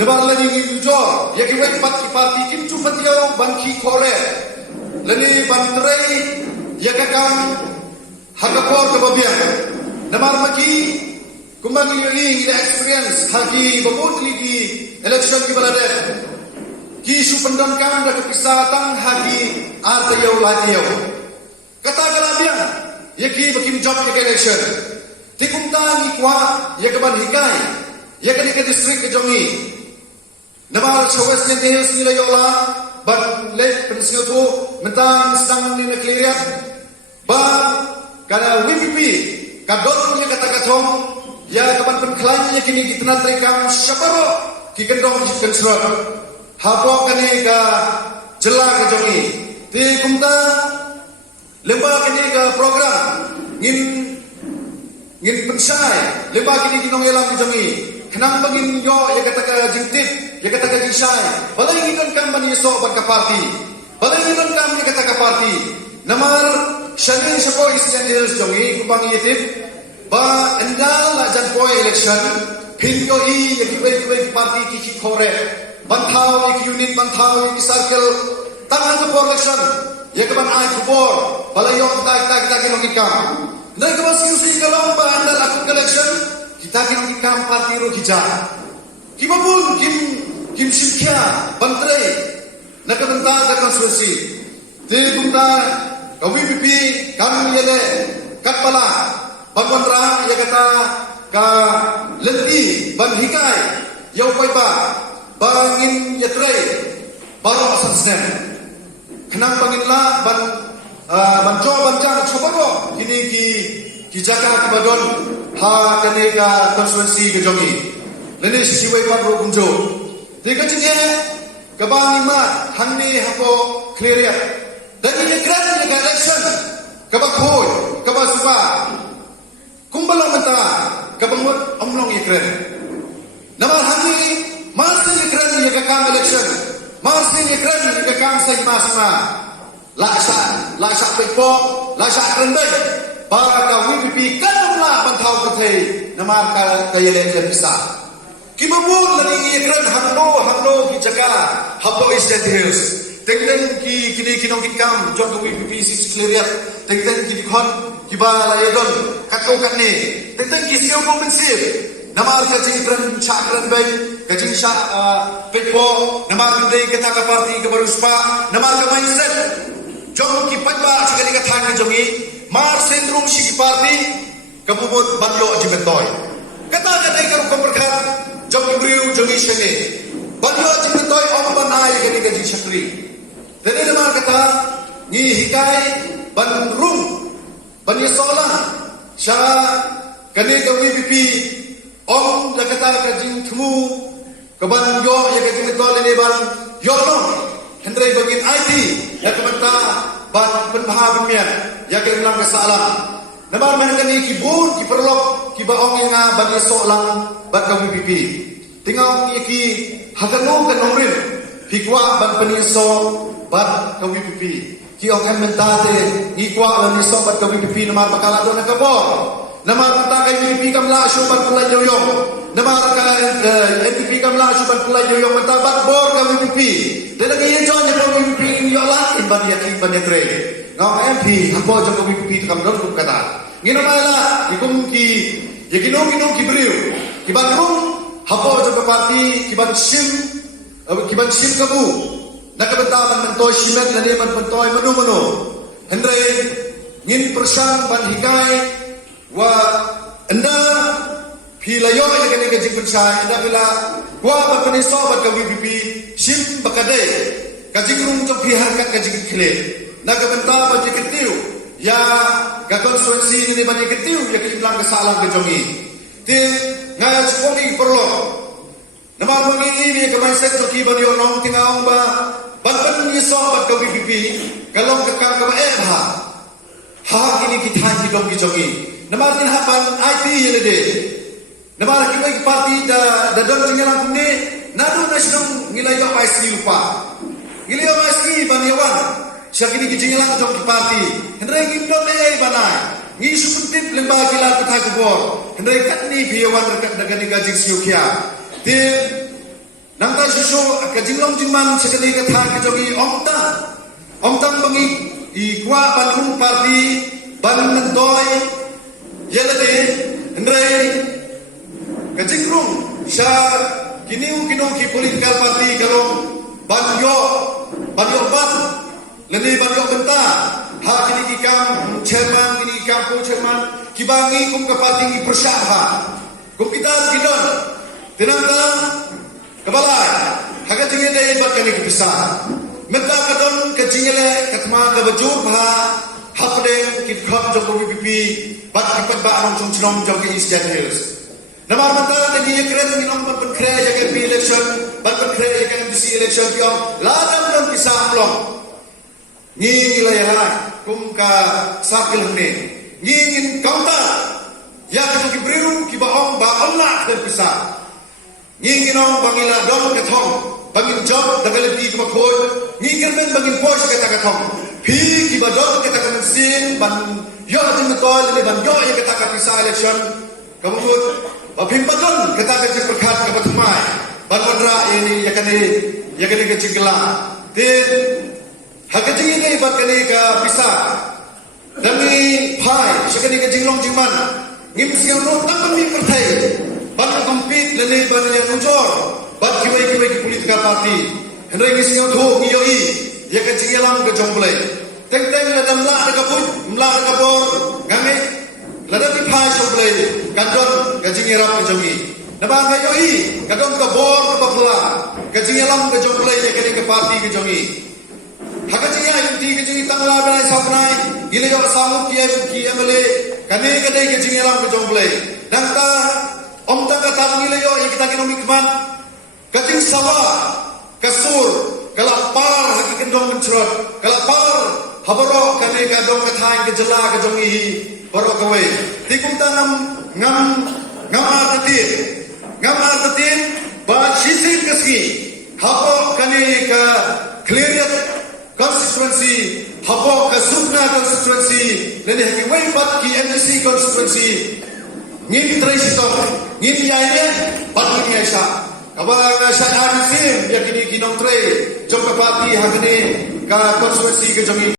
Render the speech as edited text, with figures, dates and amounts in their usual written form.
Nabar lagi ngijor, ya kiwai pat ki parti kim chu patiao ban ki khore. Lani ban trai ya kakang hakapor ke babian. Nabar maki kumbangi yoi ila experience haki babut ligi election ki balade. Ki su pendam kam da kepisatan haki arta yau latiau. Kata kalabian, ya ki bakim job ke election. Tikum ta ni kwa ya ke ban hikai, ya ke distrik ke jongi. Nabar West Hills nila yola ban late pensiun tu mentang sang ni nakliat ba kana WPP kadot punya kata katong ya kapan penklan ya kini kita natrikam syaparo ki kendong kensrot hapo kani ka jela ke jongi ti kumta lemba kini ka program ngin pensai lemba kini kinong elam ke jongi kenang bagin yo ya kata ka jingtip ya kata ka jingsai balai ngiton kam ban yeso ban ka parti balai ngiton kam ni kata ka parti namar shanin sapo Eastern Hills jongi kubang yitip ba endal la jan poi election pinyo I ya kibai parti ki khore ban thau ki unit ban thau ki circle tangan ko election ya kaban ai kubor balai yo tak ki kam nai ka bas yusi kalong ba andal akut election kita kini kam parti ro hija kibabun kim simkia bantrai nakabenta ka konstitusi til kumta WPP kam yele katpala banwandra ya kata ka lenti ban hikai yau pai ba bangin yatrai baro asasnen kenang bangin la banjo banjang chobaro kini ki jaka kibadon ha kene ka konstitusi ke jongi lene siwai paro kunjo tiga jinye kabang ima hangni hapo clear dan ini keren ni election kabak hoy kabak supa kumbalong menta kabang omlong ye keren nama hangni masih ye keren ye kakang election masih ye keren ye kakang sai masma laksa pepo laksa keren bay para WPP kanumlah bantau kete nama kayele bisa kimabun lagi ikran hamlo ki jaga hapo Eastern Hills tengden ki kini kinong kikam jong WPP sis clear tengden ki dikon ki ba layadon kakau kanne tengden ki siau ko mensir nama ka jingran chakran bay ka jingsha pepo nama dei kata ka parti ke baruspa nama ka mindset jong ki patba sekali ka thang jongi mar sendrum si parti kabubut banlo ajimetoy kata dei ka komperkhat jom ibriu jongi shene banyo jimetoy om banai gani gaji shakri tene namar kata ni hikai banrum banyo solan sha kane ka WPP om la kata ka jing thmu ka banyo ya gaji metol ne ban yono hendrai bagin IT ya kementa ban penbaha mian ya ke ulang kesalahan namar menangani kibun ki perlok ki baong nga bagi solang bat ka WPP tinggal ki hagano ka nomrin hikwa ban peniso bat ka WPP ki ong mentate hikwa ban niso bat ka WPP namar bakala do na kabor namar ta kay WPP kam la shu bat kulay yoyong namar ka NPP kam la shu bat kulay yoyong matabat bor ka WPP telagi yenjon ya WPP yo la ban yakin ban yetre ngau MP hapo jo ko WPP kam dot kata ngino mala ikum ki yekino ki briu ki banrum hapo jo parti ki ban sim kabu nakabenta man mentoy simet lani man pentoy manu hendrai ngin persang ban hikai wa enda pilayo ni kan jing persang enda bila wa ban peniso ban ka WPP sim bakade kajing rum jo pihar ka kajing khile nakabenta ban jikitiu ya ka konstitusi ni ban jikitiu ya kilang kesalah ke jongi ti ngaya seponi perlo nama mengi ini ke mindset to ki bani onong tingaong ba ban ni so bat ka WPP kalong ka kam ka ha kini kita hi dong ki jongi nama tin hapan IT yele de nama ki mai parti da don tingalang kunne nadu nasional ngilayo ICU pa ngilayo ICU bani wan syakini ki tingalang jong ki parti hendrai ngindon le banai ni supentip lemba kilat kata kubor hendai kat ni biawan dekat negani gajing siukia ti nang ta susu ka jinglong jingman sekali ka tha ka jogi omtang bangi I kwa ban parti ban ndoy yelade ndrei ka jingrong sya kiniu ki political party kalong banyo ban leni banyo benta ha kini ikam chairman kini ikam co-chairman kibangi kum ka party ni persyaha kum kita gidon tenang kebalai haga jingele bat kani kepisah menta kadon ke jingele katma ka bajur bha hapdeng kit khap jong BPP bat kipat ba anong chung chinom jong ke East Hills namar mata ni kren ni nom ban kre ya ke election ban kre ya ke MDC election kyo ladam dam pisah amlong ni la ya kum ka sakil ne ngin kaunta ya ka ki briru ki ba ong ba Allah dan pisah ngin ong bangila dong ka thong bangin job dagal di ka khoi ngin men bangin posh ka thong phi ki ba dong ka ka sin ban yo tin tol ni ban yo ya ka pisah election kamut Pimpadon kata kecil perkat ke Batumai Banwadra ini yakani ke Cingela Din Hakati ini bakani ke Pisah Dami Pai Sekani ke Jinglong Jingman Ngim siang no takkan ni pertai Ban kompit lele ban yang uncor Ban kiwai ki political party Hendai ngi siang tu ngiyoi Yakan Cingelang ke Jomblai Teng-teng ladam la ada kaput Mla ada kapor Ngame Ladang Pai Jomblai Kadon Kajingeram kejongi Nabang kayoi Kadon ka bor ka bapla Kajingeram kejomblai Yakani ke parti kejongi Hakajinya yunti kejongi Tangla benai sabnai Gila yo samuk ki amale Kani kadai kajingeram kejomblai Nangta Om tangka tang gila yo Yang kita kinomi keman Kajing sawa Kasur Kalapar haki kendong mencerot Kalapar Habaro kani kadong katahin kejela kejongi Baro kawai Tikum tanam ngam artatin ba sisir kaski hapo kani ka clear constituency hapo ka sukna constituency lene haki wai bat ki MDC constituency ngin traisitor ngin yaine bat ni aisha aba aisha asim yakini kinong tray jom ka party hakini ka constituency ke jami